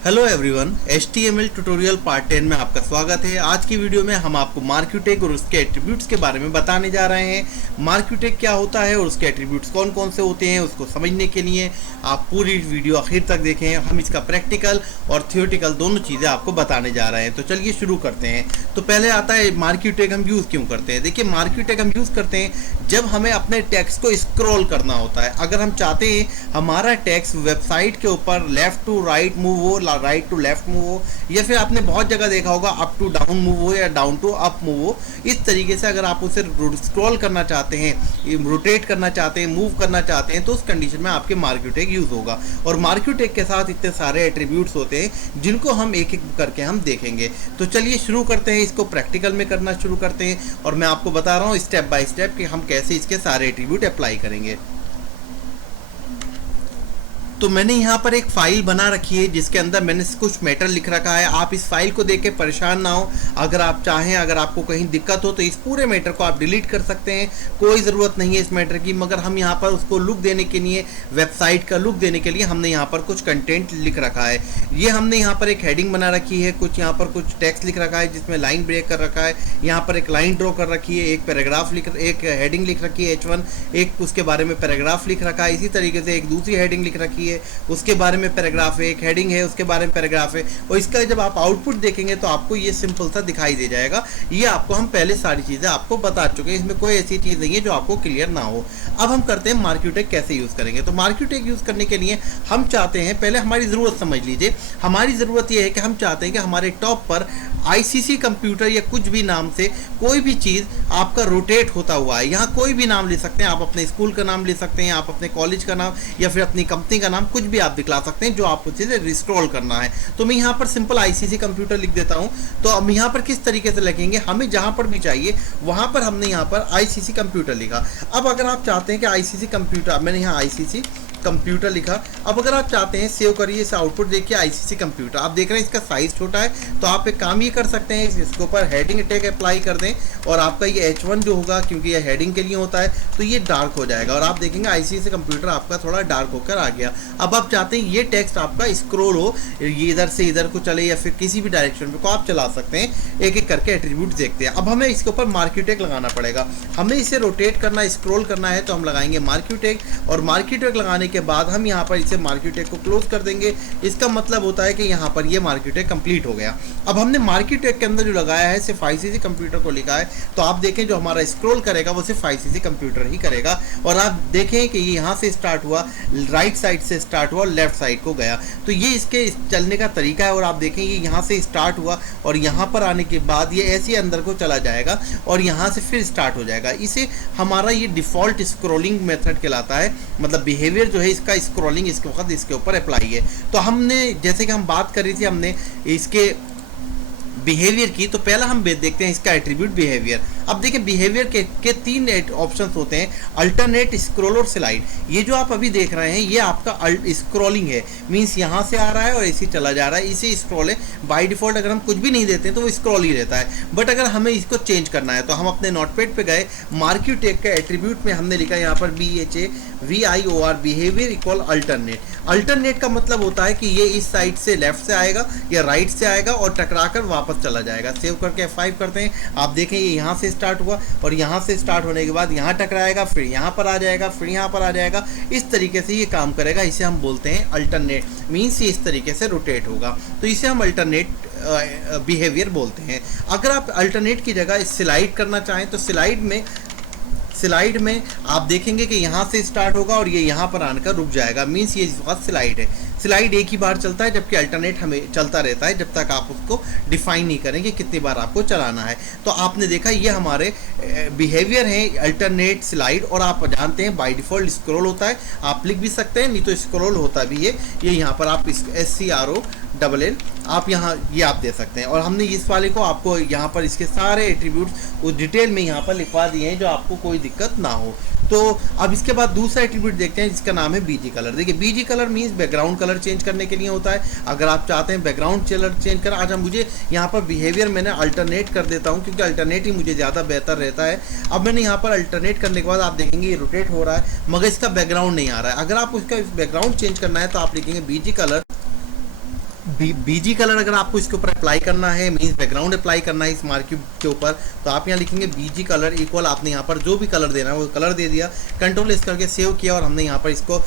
Hello everyone, HTML tutorial part 10 में आपका स्वागत है। आज की वीडियो में हम आपको मार्क्यूटेक और उसके एट्रीब्यूट्स के बारे में बताने जा रहे हैं। मार्क्यूटेक क्या होता है और उसके एट्रीब्यूट्स कौन कौन से होते हैं, उसको समझने के लिए आप पूरी वीडियो आखिर तक देखें। हम इसका प्रैक्टिकल और थियोरेटिकल दोनों चीज़ें आपको बताने जा रहे हैं। तो चलिए शुरू करते हैं। तो पहले आता है मार्क्यूटेक हम यूज़ क्यों करते हैं। देखिए, मार्क्यूटेक हम यूज़ करते हैं जब हमें अपने टेक्स्ट को स्क्रॉल करना होता है। अगर हम चाहते हैं हमारा टेक्स्ट वेबसाइट के ऊपर लेफ़्ट टू राइट मूव हो, राइट टू लेफ्ट मूव हो, या फिर आपने बहुत जगह देखा होगा अप टू डाउन मूव हो या डाउन टू अप मूव हो, इस तरीके से अगर आप उसे स्क्रॉल करना चाहते हैं, रोटेट करना चाहते हैं, मूव करना चाहते हैं, तो उस कंडीशन में आपके मार्क्यूटेक यूज़ होगा। और मार्क्यूटेक के साथ इतने सारे एट्रीब्यूट्स होते हैं जिनको हम एक एक करके हम देखेंगे। तो चलिए शुरू करते हैं, इसको प्रैक्टिकल में करना शुरू करते हैं और मैं आपको बता रहा हूँ स्टेप बाय स्टेप कि हम कैसे इसके सारे एट्रीब्यूट अप्लाई करेंगे। तो मैंने यहाँ पर एक फाइल बना रखी है जिसके अंदर मैंने कुछ मैटर लिख रखा है। आप इस फाइल को देख के परेशान ना हो। अगर आप चाहें, अगर आपको कहीं दिक्कत हो तो इस पूरे मैटर को आप डिलीट कर सकते हैं, कोई ज़रूरत नहीं है इस मैटर की। मगर हम यहाँ पर उसको लुक देने के लिए, वेबसाइट का लुक देने के लिए हमने यहाँ पर कुछ कंटेंट लिख रखा है। ये हमने यहाँ पर एक हेडिंग बना रखी है, कुछ यहाँ पर कुछ टेक्स्ट लिख रखा है जिसमें लाइन ब्रेक कर रखा है। यहाँ पर एक लाइन ड्रॉ कर रखी है, एक पैराग्राफ एक हेडिंग लिख रखी है H1, एक उसके बारे में पैराग्राफ लिख रखा है। इसी तरीके से एक दूसरी हेडिंग लिख रखी है, उसके बारे में पैराग्राफ है, एक हेडिंग है, उसके बारे में पैराग्राफ है। और इसका जब आप आउटपुट देखेंगे तो आपको ये सिंपल सा दिखाई दे जाएगा। ये आपको हम पहले सारी चीज़ें आपको बता चुके हैं, इसमें कोई ऐसी चीज़ नहीं है जो आपको क्लियर ना हो। अब हम करते हैं मार्क्यूटेक कैसे यूज़ करेंगे। तो मार्क्यूटेक यूज़ करने के लिए हम चाहते हैं, पहले हमारी ज़रूरत समझ लीजिए। हमारी ज़रूरत ये है कि हम चाहते हैं कि हमारे टॉप पर ICC कंप्यूटर या कुछ भी नाम से कोई भी चीज़ आपका रोटेट होता हुआ है। यहाँ कोई भी नाम ले सकते हैं, आप अपने स्कूल का नाम ले सकते हैं, आप अपने कॉलेज का नाम या फिर अपनी कंपनी का नाम, कुछ भी आप दिखला सकते हैं जो आपको चीज़ें रिस्क्रॉल करना है। तो मैं यहाँ पर सिंपल ICC कंप्यूटर लिख देता हूँ। तो अब यहाँ पर किस तरीके से लिखेंगे, हमें जहाँ पर भी चाहिए वहाँ पर हमने यहाँ पर ICC कंप्यूटर लिखा। अब अगर आप चाहते हैं कि ICC कंप्यूटर, मैंने यहाँ ICC कंप्यूटर लिखा। अब अगर आप चाहते हैं सेव करिए, इसे आउटपुट देखिए ICC कंप्यूटर। आप देख रहे हैं इसका साइज़ छोटा है, तो आप एक काम ये कर सकते हैं, इसके ऊपर हेडिंग टैग अप्लाई कर दें और आपका ये H1 जो होगा, क्योंकि ये हेडिंग के लिए होता है, तो ये डार्क हो जाएगा और आप देखेंगे ICC कंप्यूटर आपका थोड़ा डार्क होकर आ गया। अब आप चाहते हैं ये टेक्स्ट आपका स्क्रॉल हो, ये इधर से इधर को चले या फिर किसी भी डायरेक्शन को आप चला सकते हैं। एक एक करके एट्रीब्यूट देखते हैं। अब हमें इसके ऊपर मार्क्यूटेक लगाना पड़ेगा। हमें इसे रोटेट करना, स्क्रॉल करना है, तो हम लगाएंगे मार्क्यूटेक। और मार्क्यूटेक लगाने के बाद हम यहाँ पर इसे मार्क्यूटेक को क्लोज कर देंगे। इसका मतलब होता है कि यहाँ पर ये मार्क्यूटेक कंप्लीट हो गया। अब हमने मार्क्यूटेक के अंदर जो लगाया है सिर्फ ICC कंप्यूटर को लिखा है, तो आप देखें जो हमारा स्क्रॉल करेगा वो सिर्फ ICC कंप्यूटर ही करेगा। और आप देखें कि ये यहाँ से स्टार्ट हुआ, राइट साइड से स्टार्ट हुआ और लेफ्ट साइड को गया। तो ये इसके चलने का तरीका है। और आप देखें ये यहाँ से स्टार्ट हुआ और यहाँ पर आने के बाद ये ऐसे अंदर को चला जाएगा और यहाँ से फिर स्टार्ट हो जाएगा। इसे हमारा ये डिफ़ॉल्ट स्क्रॉलिंग मेथड कहलाता है। मतलब बिहेवियर जो है इसका स्क्रॉलिंग इसके वक्त इसके ऊपर अप्लाई है। तो हमने, जैसे कि हम बात कर रही थी, हमने इसके बिहेवियर की, तो पहला हम देखते हैं इसका एट्रीब्यूट बिहेवियर। अब देखिए बिहेवियर के तीन ऑप्शंस होते हैं, अल्टरनेट, स्क्रॉल और स्लाइड। ये जो आप अभी देख रहे हैं ये आपका स्क्रॉलिंग है, मींस यहाँ से आ रहा है और ऐसे चला जा रहा है, इसे स्क्रॉल है। बाय डिफॉल्ट अगर हम कुछ भी नहीं देते हैं तो वो स्क्रॉल ही रहता है। बट अगर हमें इसको चेंज करना है तो हम अपने नोटपैड पे गए, मार्क्यूटेक के एट्रीब्यूट में हमने लिखा यहाँ पर BHAVIOR behaviour equal alternate. Alternate का मतलब होता है कि ये इस साइड से लेफ्ट से आएगा या राइट से आएगा और टकरा कर वापस चला जाएगा। सेव करके F5 करते हैं। आप देखें ये यहाँ से स्टार्ट हुआ और यहाँ से स्टार्ट होने के बाद यहाँ टकराएगा, फिर यहाँ पर आ जाएगा, फिर यहाँ पर आ जाएगा। इस तरीके से ये काम करेगा। इसे हम बोलते हैं अल्टरनेट, मीन्स ये इस तरीके से रोटेट होगा। तो इसे हम अल्टरनेट बिहेवियर बोलते हैं। अगर आप अल्टरनेट की जगह स्लाइड करना चाहें तो स्लाइड में आप देखेंगे कि यहाँ से स्टार्ट होगा और ये यहाँ पर आकर रुक जाएगा, मीन्स ये इस वक्त स्लाइड है। स्लाइड एक ही बार चलता है, जबकि अल्टरनेट हमें चलता रहता है जब तक आप उसको डिफाइन नहीं करें कि कितनी बार आपको चलाना है। तो आपने देखा ये हमारे बिहेवियर हैं, अल्टरनेट, स्लाइड। और आप जानते हैं बाय डिफ़ॉल्ट स्क्रॉल होता है, आप लिख भी सकते हैं, नहीं तो स्क्रॉल होता भी है। ये यहाँ पर आप SCROLL आप यहाँ ये आप दे सकते हैं। और हमने इस वाले को आपको यहाँ पर इसके सारे एट्रीब्यूट्स उस डिटेल में यहाँ पर लिखवा दिए हैं जो आपको कोई दिक्कत ना हो। तो अब इसके बाद दूसरा एट्रीब्यूट देखते हैं जिसका नाम है BG कलर। देखिए BG colour means background colour change करने के लिए होता है। अगर आप चाहते हैं बैकग्राउंड कलर चेंज करें, आज मुझे यहाँ पर बिहेवियर मैंने अल्टरनेट कर देता हूँ क्योंकि अल्टरनेट ही मुझे ज़्यादा बेहतर रहता है। अब मैंने यहाँ पर अल्टरनेट करने के बाद आप देखेंगे ये रोटेट हो रहा है मगर इसका बैकग्राउंड नहीं आ रहा है। अगर आप उसका बैकग्राउंड चेंज करना है तो आप लिखेंगे BG कलर बीजी कलर अगर आपको इसके ऊपर अप्लाई करना है, मींस बैकग्राउंड अप्लाई करना है इस मार्क क्यूब के ऊपर, तो आप यहाँ लिखेंगे बीजी कलर इक्वल, आपने यहाँ पर जो भी कलर देना है वो कलर दे दिया, कंट्रोल एस करके सेव किया और हमने यहाँ पर इसको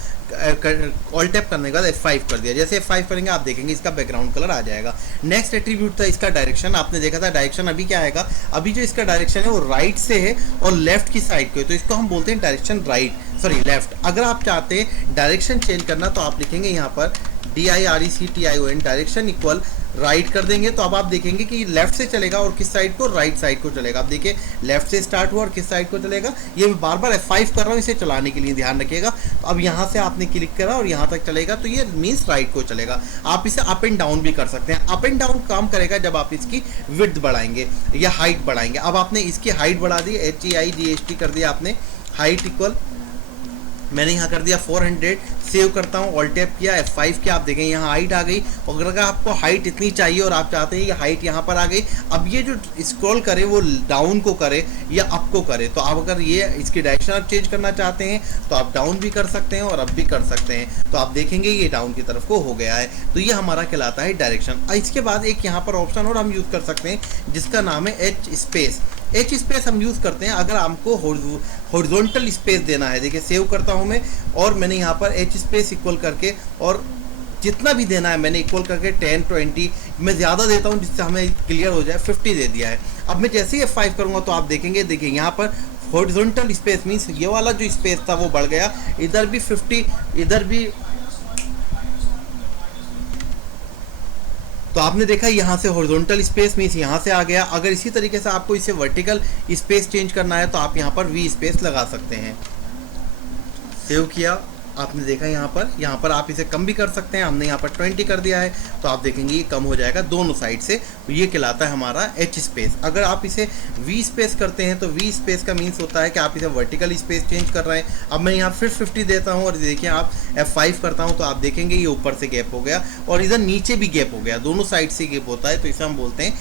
ऑल टैप करने के बाद F5 कर दिया। जैसे F5 करेंगे आप देखेंगे इसका बैकग्राउंड कलर आ जाएगा। नेक्स्ट एट्रीब्यूट था इसका डायरेक्शन। आपने देखा था डायरेक्शन अभी क्या आएगा, अभी जो इसका डायरेक्शन है वो राइट से है और लेफ्ट की साइड को है, तो इसको हम बोलते हैं डायरेक्शन लेफ्ट। अगर आप चाहते हैं डायरेक्शन चेंज करना तो आप लिखेंगे यहाँ पर DIRECTION डायरेक्शन इक्वल राइट कर देंगे, तो अब आप देखेंगे कि लेफ्ट से चलेगा और किस साइड को, राइट साइड को चलेगा। आप देखिए लेफ्ट से स्टार्ट हुआ और किस साइड को चलेगा, ये मैं बार बार F5 कर रहा हूँ इसे चलाने के लिए, ध्यान रखिएगा। तो अब यहाँ से आपने क्लिक करा और यहाँ तक चलेगा, तो ये मीन्स राइट को चलेगा। आप इसे अप एंड डाउन भी कर सकते हैं। अप एंड डाउन काम करेगा जब आप इसकी विड्थ बढ़ाएंगे या हाइट बढ़ाएंगे। अब आपने इसकी हाइट बढ़ा दी, HEIGHT कर दिया आपने, हाइट इक्वल मैंने यहाँ कर दिया 400, सेव करता हूँ, ऑल टैप किया, F5 किया, आप देखें यहाँ हाइट आ गई। और अगर आपको हाइट इतनी चाहिए और आप चाहते हैं कि हाइट यहाँ पर आ गई, अब ये जो स्क्रॉल करे वो डाउन को करे या अप को करे, तो आप अगर ये इसकी डायरेक्शन आप चेंज करना चाहते हैं तो आप डाउन भी कर सकते हैं और अप भी कर सकते हैं। तो आप देखेंगे ये डाउन की तरफ को हो गया है, तो ये हमारा कहलाता है डायरेक्शन। इसके बाद एक यहाँ पर ऑप्शन और हम यूज़ कर सकते हैं जिसका नाम है H स्पेस। H स्पेस हम यूज़ करते हैं अगर हमको हॉरिजॉन्टल स्पेस देना है। देखिए सेव करता हूँ मैं और मैंने यहाँ पर H स्पेस इक्वल करके और जितना भी देना है मैंने इक्वल करके 10 20 मैं ज़्यादा देता हूँ जिससे हमें क्लियर हो जाए, 50 दे दिया है। अब मैं जैसे ही F5 करूँगा तो आप देखेंगे, देखिए यहाँ पर हॉरिजॉन्टल स्पेस मीन्स ये वाला जो स्पेस था वो बढ़ गया, इधर भी 50, इधर भी। तो आपने देखा यहाँ से हॉरिजॉन्टल स्पेस मीन्स यहाँ से आ गया। अगर इसी तरीके से आपको इसे वर्टिकल स्पेस चेंज करना है तो आप यहाँ पर V स्पेस लगा सकते हैं। सेव किया, आपने देखा यहाँ पर आप इसे कम भी कर सकते हैं। हमने यहाँ पर 20 कर दिया है तो आप देखेंगे ये कम हो जाएगा दोनों साइड से। ये कहलाता है हमारा H स्पेस। अगर आप इसे V स्पेस करते हैं तो V स्पेस का मीन्स होता है कि आप इसे वर्टिकल स्पेस चेंज कर रहे हैं। अब मैं यहाँ फिर 50 देता हूँ और देखिए आप F5 करता हूँ तो आप देखेंगे ये ऊपर से गैप हो गया और इधर नीचे भी गैप हो गया, दोनों साइड से गैप होता है, तो इसे हम बोलते हैं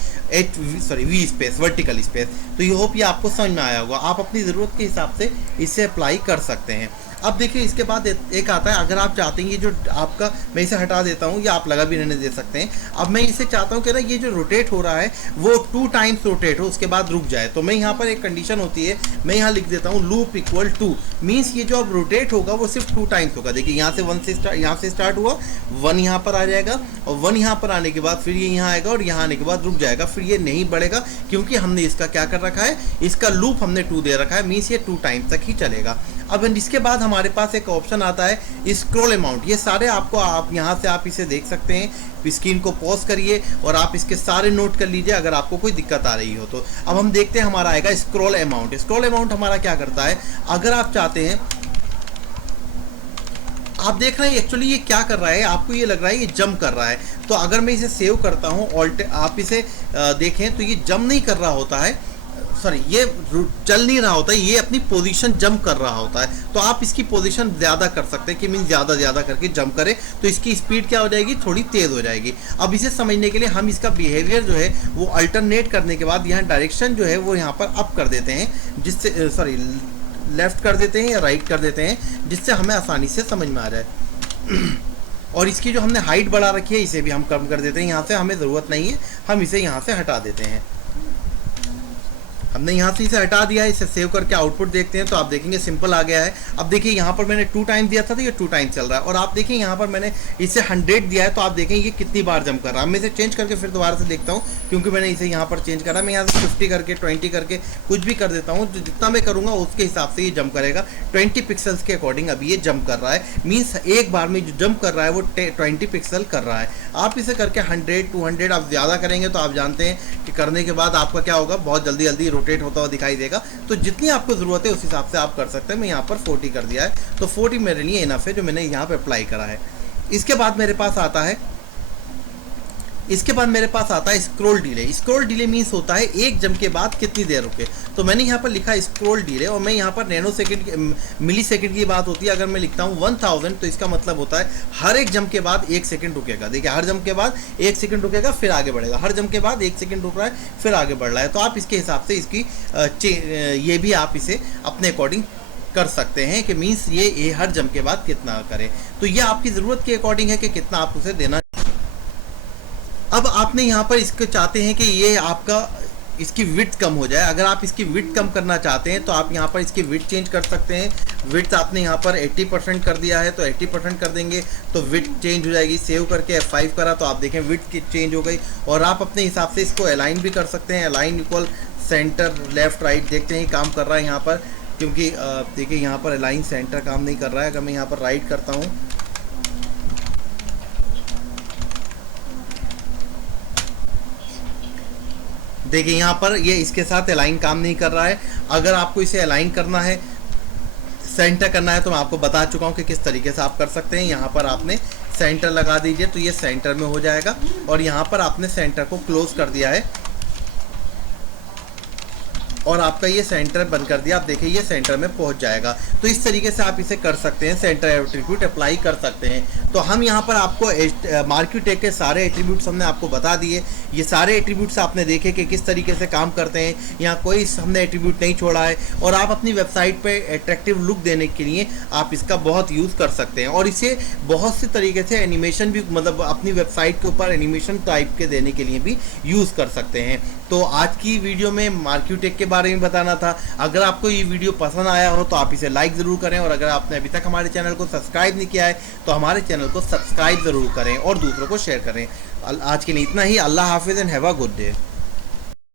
V स्पेस, वर्टिकल स्पेस। तो ये होप ये आपको समझ में आया होगा। आप अपनी ज़रूरत के हिसाब से इसे अप्लाई कर सकते हैं। अब देखिए इसके बाद एक आता है, अगर आप चाहते हैं ये जो आपका, मैं इसे हटा देता हूँ या आप लगा भी रहने दे सकते हैं। अब मैं इसे चाहता हूँ कि ना ये जो रोटेट हो रहा है वो 2 टाइम्स रोटेट हो उसके बाद रुक जाए, तो मैं यहाँ पर एक कंडीशन होती है, मैं यहाँ लिख देता हूँ लूप इक्वल 2 मीन्स ये जो अब रोटेट होगा वो सिर्फ 2 टाइम्स होगा। देखिए यहाँ से 1 से यहाँ से स्टार्ट हुआ, 1 यहाँ पर आ जाएगा और 1 यहाँ पर आने के बाद फिर ये यहाँ आएगा और यहाँ आने के बाद रुक जाएगा, फिर ये नहीं बढ़ेगा क्योंकि हमने इसका क्या कर रखा है, इसका लूप हमने 2 दे रखा है, मीन्स ये 2 टाइम्स तक ही चलेगा। अब इसके बाद हमारे पास एक ऑप्शन आता है स्क्रॉल अमाउंट। ये सारे आपको आप यहाँ से आप इसे देख सकते हैं। स्क्रीन को पॉज करिए और आप इसके सारे नोट कर लीजिए अगर आपको कोई दिक्कत आ रही हो तो। अब हम देखते हैं हमारा आएगा स्क्रॉल अमाउंट। स्क्रॉल अमाउंट हमारा क्या करता है, अगर आप चाहते हैं, आप देख रहे हैं एक्चुअली ये क्या कर रहा है, आपको ये लग रहा है ये जंप कर रहा है, तो अगर मैं इसे सेव करता हूँ ऑल्ट, आप इसे देखें तो ये जंप नहीं कर रहा होता है, सॉरी ये चल नहीं रहा होता है, ये अपनी पोजीशन जंप कर रहा होता है। तो आप इसकी पोजीशन ज़्यादा कर सकते हैं कि मीन ज़्यादा करके जंप करे तो इसकी स्पीड क्या हो जाएगी, थोड़ी तेज़ हो जाएगी। अब इसे समझने के लिए हम इसका बिहेवियर जो है वो अल्टरनेट करने के बाद यहाँ डायरेक्शन जो है वो यहाँ पर अप कर देते हैं, जिससे सॉरी लेफ़्ट कर देते हैं या राइट कर देते हैं, जिससे हमें आसानी से समझ में आ जाए। और इसकी जो हमने हाइट बढ़ा रखी है इसे भी हम कम कर देते हैं, यहाँ से हमें ज़रूरत नहीं है, हम इसे यहाँ से हटा देते हैं। हमने यहाँ से इसे हटा दिया है, इसे सेव करके आउटपुट देखते हैं तो आप देखेंगे सिंपल आ गया है। अब देखिए यहाँ पर मैंने 2 टाइम दिया था तो ये 2 टाइम चल रहा है, और आप देखिए यहाँ पर मैंने इसे 100 दिया है तो आप देखें ये कितनी बार जंप कर रहा है। मैं इसे चेंज करके फिर दोबारा से देखता हूँ क्योंकि मैंने इसे यहाँ पर चेंज करा। मैं यहाँ से 50 करके 20 करके कुछ भी कर देता हूँ, जितना मैं करूँगा उसके हिसाब से ये जंप करेगा। 20 पिक्सल्स के अकॉर्डिंग अभी ये जंप कर रहा है, मीन्स एक बार में जो जंप कर रहा है वो 20 पिक्सल कर रहा है। आप इसे करके 100 200 आप ज़्यादा करेंगे तो आप जानते हैं कि करने के बाद आपका क्या होगा, बहुत जल्दी रोटेट होता हुआ दिखाई देगा। तो जितनी आपको ज़रूरत है उस हिसाब से आप कर सकते हैं। मैं यहाँ पर 40 कर दिया है तो 40 मेरे लिए इनफ है जो मैंने यहाँ पे अप्लाई करा है। इसके बाद मेरे पास आता है scroll delay. Scroll delay means होता है एक जंप के बाद कितनी देर रुके। तो मैंने यहाँ पर लिखा स्क्रॉल डिले और मैं यहाँ पर नैनो सेकंड मिली सेकंड की बात होती है। अगर मैं लिखता हूँ 1000 तो इसका मतलब होता है हर एक जंप के बाद 1 सेकंड रुकेगा। देखिए हर जंप के बाद 1 सेकंड रुकेगा फिर आगे बढ़ेगा, हर जंप के बाद 1 सेकंड रुक रहा है फिर आगे बढ़ रहा है। तो आप इसके हिसाब से इसकी ये भी आप इसे अपने अकॉर्डिंग कर सकते हैं कि मीन्स ये हर जंप के बाद कितना करें। तो ये आपकी ज़रूरत के अकॉर्डिंग है कि कितना आप उसे देना। अब आपने यहाँ पर इसको चाहते हैं कि ये आपका इसकी विड्थ कम हो जाए। अगर आप इसकी विड्थ कम करना चाहते हैं तो आप यहाँ पर इसकी विड्थ चेंज कर सकते हैं। विड्थ आपने यहाँ पर 80% कर दिया है तो 80% कर देंगे तो विड्थ चेंज हो जाएगी। सेव करके F5 करा तो आप देखें विड्थ चेंज हो गई। और आप अपने हिसाब से इसको अलाइन भी कर सकते हैं। Align equal centre left right, देखते हैं काम कर रहा है यहाँ पर, क्योंकि देखिए यहाँ पर अलाइन सेंटर काम नहीं कर रहा है। अगर मैं यहाँ पर राइट करता हूँ, देखिए यहाँ पर ये इसके साथ अलाइन काम नहीं कर रहा है। अगर आपको इसे अलाइन करना है, सेंटर करना है, तो मैं आपको बता चुका हूँ कि किस तरीके से आप कर सकते हैं। यहाँ पर आपने सेंटर लगा दीजिए तो ये सेंटर में हो जाएगा। और यहाँ पर आपने सेंटर को क्लोज कर दिया है और आपका ये सेंटर बंद कर दिया। आप देखिए ये सेंटर में पहुंच जाएगा। तो इस तरीके से आप इसे कर सकते हैं, सेंटर एट्रीब्यूट अप्लाई कर सकते हैं। तो हम यहाँ पर आपको मार्क्यूटेक के सारे एट्रीब्यूट्स हमने आपको बता दिए। ये सारे एट्रीब्यूट्स आपने देखे कि किस तरीके से काम करते हैं। यहाँ कोई हमने एट्रीब्यूट नहीं छोड़ा है। और आप अपनी वेबसाइट पे अट्रैक्टिव लुक देने के लिए आप इसका बहुत यूज़ कर सकते हैं। और इसे बहुत सी तरीके से एनिमेशन भी, मतलब अपनी वेबसाइट के ऊपर एनिमेशन टाइप के देने के लिए भी यूज़ कर सकते हैं। तो आज की वीडियो में मार्क्यूटेक के बारे में बताना था। अगर आपको ये वीडियो पसंद आया हो तो आप इसे लाइक ज़रूर करें। और अगर आपने अभी तक हमारे चैनल को सब्सक्राइब नहीं किया है तो हमारे चैनल को सब्सक्राइब ज़रूर करें और दूसरों को शेयर करें। आज के लिए इतना ही। अल्लाह हाफिज़ and have a good day.